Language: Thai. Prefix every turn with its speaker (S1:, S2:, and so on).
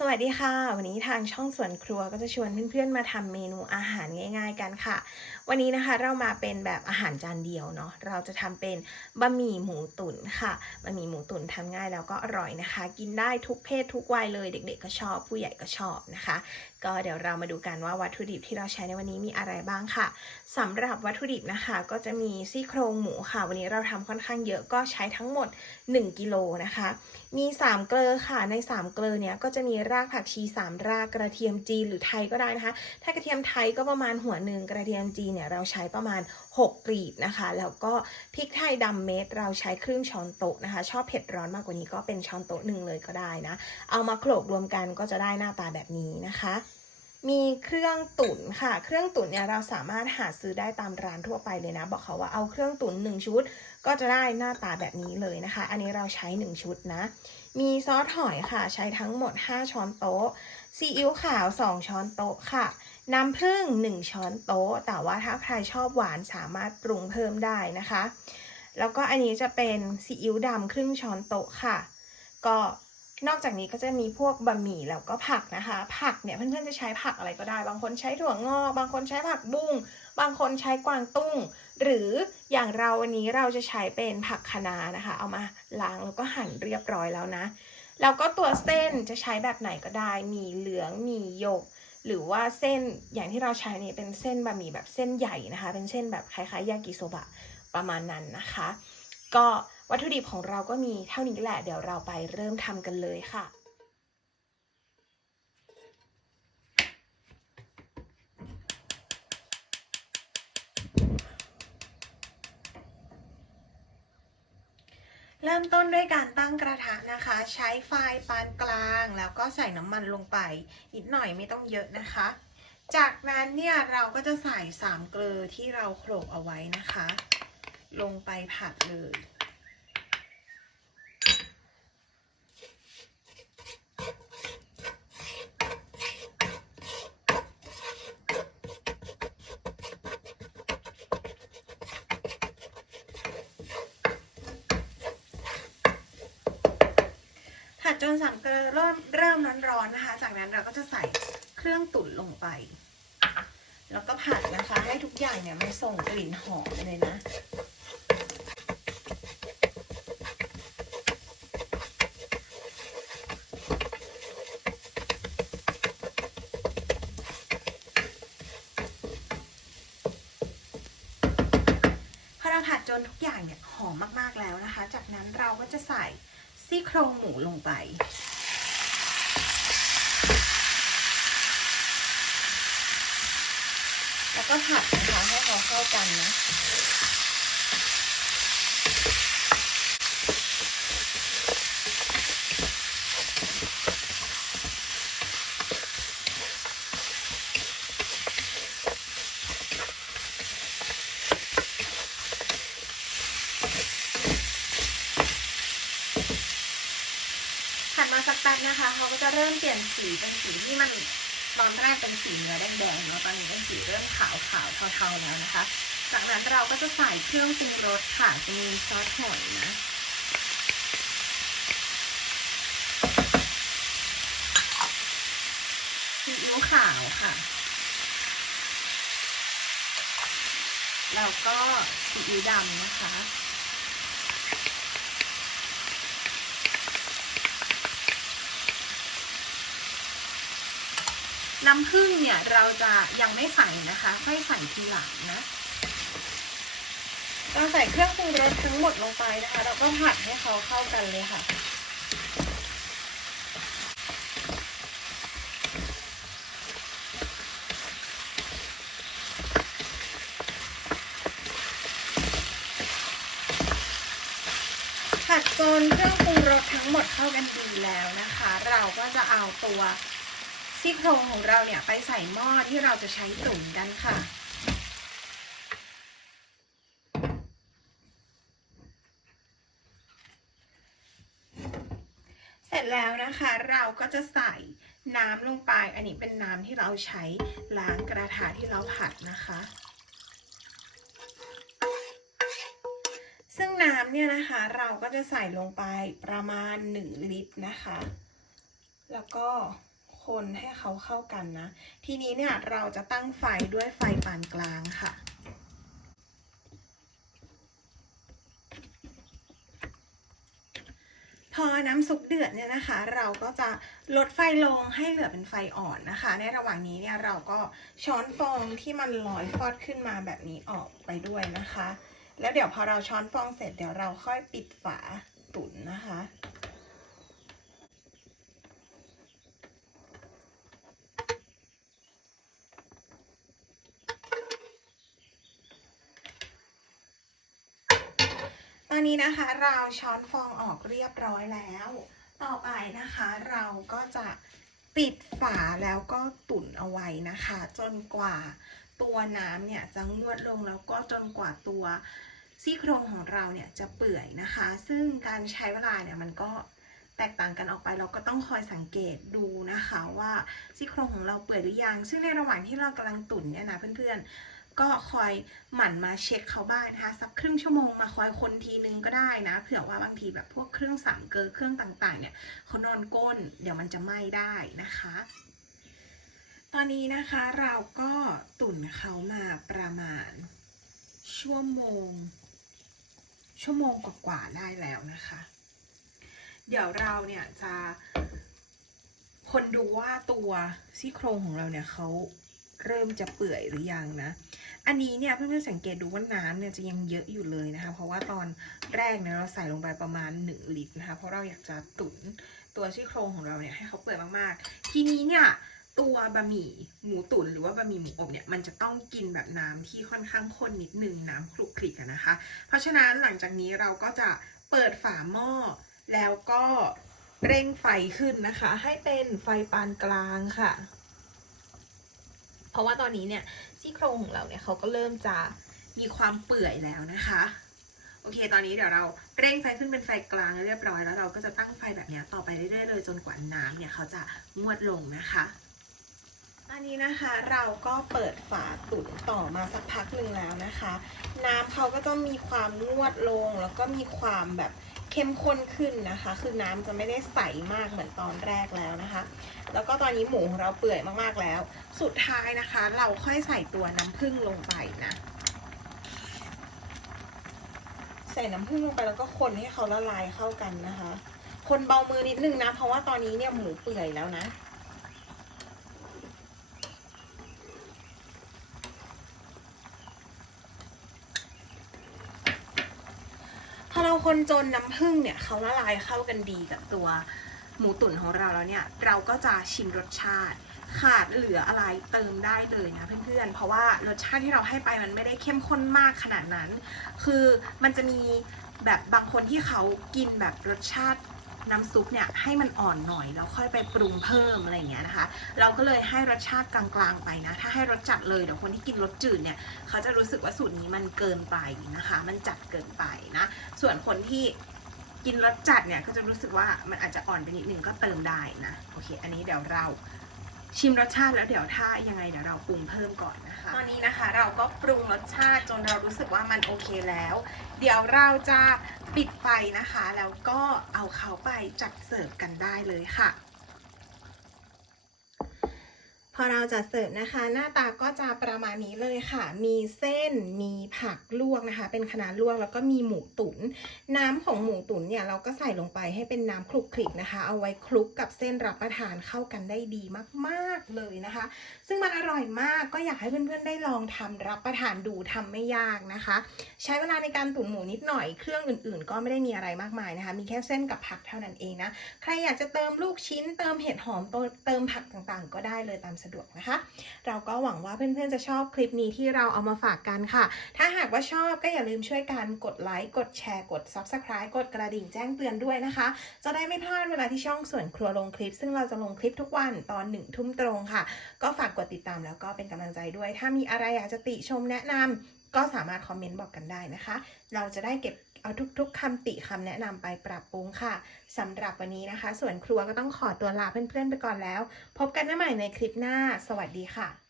S1: สวัสดีค่ะ วันนี้ทางช่องสวนครัวก็จะชวนเพื่อนๆมาทำเมนูอาหารง่าย ๆ กันค่ะ วันนี้นะคะเรามาเป็นแบบอาหารจานเดียวเนาะเราจะทำเป็นบะหมี่หมูตุ๋นค่ะบะหมี่หมูตุ๋นทำง่ายแล้วก็อร่อยนะคะ กินได้ทุกเพศทุกวัยเลยเด็ก ๆ ก็ชอบผู้ใหญ่ก็ชอบนะคะ ก็เดี๋ยวเรามาดูกันว่าวัตถุดิบที่เราใช้ในวันนี้มีอะไรบ้างค่ะสำหรับวัตถุดิบนะคะ ก็จะมีซี่โครงหมูค่ะ วันนี้เราทำค่อนข้างเยอะก็ใช้ทั้งหมด 1กิโลนะคะ มี 3 เกลือค่ะใน 3 เกลือเนี้ยก็จะมีรากผักชี3รากกระเทียมจีนหรือไทยก็ได้นะคะ ถ้ากระเทียมไทยก็ประมาณหัวหนึ่งกระเทียมจีนเนี่ยเราใช้ประมาณ 6กลีบนะคะ แล้วก็พริกไทยดำเม็ดเราใช้ครึ่งช้อนโต๊ะนะคะ ชอบเผ็ดร้อนมากกว่านี้ก็เป็นช้อนโต๊ะหนึ่งเลยก็ได้นะ เอามาโขลกรวมกันก็จะได้หน้าตาแบบนี้นะคะ มีเครื่องตุ๋นค่ะ เครื่องตุ๋นเนี่ยเราสามารถหาซื้อได้ตามร้านทั่วไปเลยนะ บอกเขาว่าเอาเครื่องตุ๋น1 ชุด ก็จะได้หน้าตาแบบนี้เลยนะคะ อันนี้เราใช้ 1 ชุดนะ มีซอสหอยค่ะ ใช้ทั้งหมด 5 ช้อนโต๊ะ ซีอิ๊วขาว 2 ช้อนโต๊ะค่ะ น้ำผึ้ง 1 ช้อนโต๊ะ แต่ว่าถ้าใครชอบหวานสามารถปรุงเพิ่มได้นะคะ แล้วก็อันนี้จะเป็นซีอิ๊วดำครึ่งช้อนโต๊ะค่ะ ก็ นอกจากนี้ก็จะมีพวกบะหมี่แล้วก็ผักนะคะ ผักเนี่ยเพื่อนๆจะใช้ผักอะไรก็ได้ บางคนใช้ถั่วงอก บางคนใช้ผักบุ้ง บางคนใช้กวางตุ้ง หรืออย่างเราวันนี้เราจะใช้เป็นผักคะน้านะคะ เอามาล้างแล้วก็หั่นเรียบร้อยแล้วนะ แล้วก็ตัวเส้นจะใช้แบบไหนก็ได้ มีเหลือง มีหยก หรือว่าเส้นอย่างที่เราใช้เนี่ยเป็นเส้นบะหมี่แบบเส้นใหญ่นะคะ เป็นเส้นแบบคล้ายๆยากิโซบะประมาณนั้นนะคะ ก็ วัตถุดิบของเราก็มีเท่านี้แหละ เดี๋ยวเราไปเริ่มทำกันเลยค่ะเริ่มต้นด้วยการตั้งกระทะนะคะ ใช้ไฟปานกลางแล้วก็ใส่น้ำมันลงไปนิดหน่อยไม่ต้องเยอะนะคะ จากนั้นเนี่ยเราก็จะใส่สามเกลือที่เราโขลกเอาไว้นะคะ ลงไปผัดเลย ดจนสามเกลเริ่มเริ่มร้อนๆนะคะ จากนั้นเราก็จะใส่เครื่องตุ๋นลงไป แล้วก็ผัดนะคะ ให้ทุกอย่างเนี่ยมันส่งกลิ่นหอมเลยนะพอเราผัดจนทุกอย่างเนี่ยหอมมากๆแล้วนะคะ จากนั้นเราก็จะใส่ ซี่โครงหมูลงไป แล้วก็ผัดนะคะให้เขาเข้ากันนะ ผัดมาสักแป๊บนะคะเขาก็จะเริ่มเปลี่ยนสีเป็นสีที่มันตอนแรกเป็นสีเนื้อแดงๆเนาะตอนนี้เป็นสีเริ่มขาวขาวๆเทาๆแล้วนะคะ จากนั้นเราก็จะใส่เครื่องปรุงรสค่ะจะมีซอสหอยนะซีอิ๊วขาวค่ะ แล้วก็ซีอิ๊วดำนะคะ น้ำผึ้งเนี่ยเราจะยังไม่ใส่นะคะค่อยใส่ทีหลังนะเราใส่เครื่องปรุงรสทั้งหมดลงไปนะคะแล้วก็ผัดให้เขาเข้ากันเลยค่ะผัดจนเครื่องปรุงรสทั้งหมดเข้ากันดีแล้วนะคะ เราก็จะเอาตัว ซี่โครงของเราเนี่ยไปใส่หม้อที่เราจะใช้ตุ๋นกันค่ะ เสร็จแล้วนะคะเราก็จะใส่น้ำลงไป อันนี้เป็นน้ำที่เราใช้ล้างกระทะที่เราผัดนะคะ ซึ่งน้ำเนี่ยนะคะเราก็จะใส่ลงไปประมาณ 1 ลิตรนะคะ แล้วก็ คนให้เขาเข้ากันนะ ทีนี้เนี่ยเราจะตั้งไฟด้วยไฟปานกลางค่ะ พอน้ำซุปเดือดเนี่ยนะคะ เราก็จะลดไฟลงให้เหลือเป็นไฟอ่อนนะคะ ในระหว่างนี้เนี่ยเราก็ช้อนฟองที่มันลอยฟอดขึ้นมาแบบนี้ออกไปด้วยนะคะ แล้วเดี๋ยวพอเราช้อนฟองเสร็จเดี๋ยวเราค่อยปิดฝาตุ๋นนะคะ นี้นะคะ เราช้อนฟองออกเรียบร้อยแล้ว ต่อไปนะคะ เราก็จะปิดฝาแล้วก็ตุ๋นเอาไว้นะคะ จนกว่าตัวน้ำเนี่ยจะงวดลงแล้วก็จนกว่าตัวซี่โครงของเราเนี่ยจะเปื่อยนะคะ ซึ่งการใช้เวลาเนี่ยมันก็แตกต่างกันออกไปเราก็ต้องคอยสังเกตดูนะคะว่าซี่โครงของเราเปื่อยหรือยัง ซึ่งในระหว่างที่เรากำลังตุ๋นเนี่ยนะเพื่อนๆ ก็คอยหมั่นมาเช็คเขาบ้างนะคะสักครึ่งชั่วโมงมาคอยคนทีนึงก็ได้นะเผื่อว่าบางทีแบบพวกเครื่องสามเกลอเครื่องต่างๆเนี่ยเขานอนก้นเดี๋ยวมันจะไหม้ได้นะคะ ตอนนี้นะคะเราก็ตุ๋นเขามาประมาณชั่วโมง ชั่วโมงกว่าๆได้แล้วนะคะ เดี๋ยวเราเนี่ยจะคนดูว่าตัวซี่โครงของเราเนี่ยเขา เริ่มจะเปื่อยหรือยังนะ อันนี้เนี่ยเพื่อนๆสังเกตดูว่าน้ำเนี่ยจะยังเยอะอยู่เลยนะคะ เพราะว่าตอนแรกเนี่ยเราใส่ลงไปประมาณ 1 ลิตรนะคะ เพราะเราอยากจะตุ๋นตัวซี่โครงของเราเนี่ยให้เขาเปื่อยมากๆ ทีนี้เนี่ยตัวบะหมี่หมูตุ๋นหรือว่าบะหมี่หมูอบเนี่ยมันจะต้องกินแบบน้ำที่ค่อนข้างข้นนิดนึงน้ำคลุกคลิกนะคะ เพราะฉะนั้นหลังจากนี้เราก็จะเปิดฝาหม้อแล้วก็เร่งไฟขึ้นนะคะ ให้เป็นไฟปานกลางค่ะ ราะว่าตอนนี้เนี่ยซี่โครงของเราเนี่ยเขาก็เริ่มจะมีความเปื่อยแล้วนะคะ โอเค ตอนนี้เดี๋ยวเราเร่งไฟขึ้นเป็นไฟกลางเรียบร้อยแล้วเราก็จะตั้งไฟแบบนี้ต่อไปเรื่อยๆเลยจนกว่าน้ำเนี่ยเขาจะงวดลงนะคะ อันนี้นะคะเราก็เปิดฝาตุ๋นต่อมาสักพักหนึ่งแล้วนะคะ น้ำเขาก็จะมีความงวดลงแล้วก็มีความแบบเข้มข้นขึ้นนะคะ คือน้ำจะไม่ได้ใสมากเหมือนตอนแรกแล้วนะคะ แล้วก็ตอนนี้หมูของเราเปื่อยมากๆแล้ว สุดท้ายนะคะ เราค่อยใส่ตัวน้ำผึ้งลงไปนะ ใส่น้ำผึ้งลงไปแล้วก็คนให้เขาละลายเข้ากันนะคะ คนเบามือนิดนึงนะ เพราะว่าตอนนี้เนี่ยหมูเปื่อยแล้วนะ พอเรา คนจนน้ำผึ้งเนี่ยเขาละลายเข้ากันดีกับตัวหมูตุ๋นของเราแล้วเนี่ย เราก็จะชิมรสชาติ ขาดเหลืออะไรเติมได้เลยนะเพื่อนๆ เพราะว่ารสชาติที่เราให้ไปมันไม่ได้เข้มข้นมากขนาดนั้น คือมันจะมีแบบบางคนที่เขากินแบบรสชาติ น้ำซุปเนี่ยให้มันอ่อนหน่อยแล้วค่อยไปปรุงเพิ่มอะไรอย่างเงี้ยนะคะ เราก็เลยให้รสชาติกลางๆไปนะ ถ้าให้รสจัดเลยเดี๋ยวคนที่กินรสจืดเนี่ยเขาจะรู้สึกว่าสูตรนี้มันเกินไปนะคะ มันจัดเกินไปนะ ส่วนคนที่กินรสจัดเนี่ยก็จะรู้สึกว่ามันอาจจะอ่อนไปนิดนึงก็เติมได้นะโอเค อันนี้เดี๋ยวเรา ชิมรสชาติแล้วเดี๋ยวถ้ายังไงเดี๋ยวเราปรุงเพิ่มก่อนนะคะ ตอนนี้นะคะเราก็ปรุงรสชาติจนเรารู้สึกว่ามันโอเคแล้ว เดี๋ยวเราจะปิดไฟนะคะ แล้วก็เอาเขาไปจัดเสิร์ฟกันได้เลยค่ะ พอเราจะเสิร์ฟนะคะ หน้าตาก็จะประมาณนี้เลยค่ะ มีเส้นมีผักลวกนะคะ เป็นคะน้าลวกแล้วก็มีหมูตุน๋นน้ำของหมูตุ๋นเนี่ยเราก็ใส่ลงไปให้เป็นน้ำคลุกคลิกนะคะ เอาไว้คลุกกับเส้นรับประทานเข้ากันได้ดีมากๆเลยนะคะ ซึ่งมันอร่อยมากก็อยากให้เพื่อนๆได้ลองทำรับประทานดูทำไม่ยากนะคะ ใช้เวลาในการตุ๋นหมูนิดหน่อยเครื่องอื่น ๆ ก็ไม่ได้มีอะไรมากมายนะคะ มีแค่เส้นกับผักเท่านั้นเองนะใครอยากจะเติมลูกชิ้นเติมเห็ดหอมเติมผักต่างๆ ก็ได้เลยตามสะดวกนะคะ เราก็หวังว่าเพื่อนๆจะชอบคลิปนี้ที่เราเอามาฝากกันค่ะ ถ้าหากว่าชอบก็อย่าลืมช่วยกันกดไลค์กดแชร์กด Subscribe กดกระดิ่งแจ้งเตือนด้วยนะคะ จะได้ไม่พลาดเวลาที่ช่องส่วนครัวลงคลิป ซึ่งเราจะลงคลิปทุกวันตอนหนึ่งทุ่มตรงค่ะ ก็ฝากกดติดตามแล้วก็เป็นกำลังใจด้วย ถ้ามีอะไรอยากจะติชมแนะนำ ก็สามารถคอมเมนต์บอกกันได้นะคะ เราจะได้เก็บเอาทุกๆคำติคำแนะนำไปปรับปรุงค่ะสำหรับวันนี้นะคะ ส่วนครัวก็ต้องขอตัวลาเพื่อนๆไปก่อนแล้ว พบกันใหม่ในคลิปหน้า สวัสดีค่ะ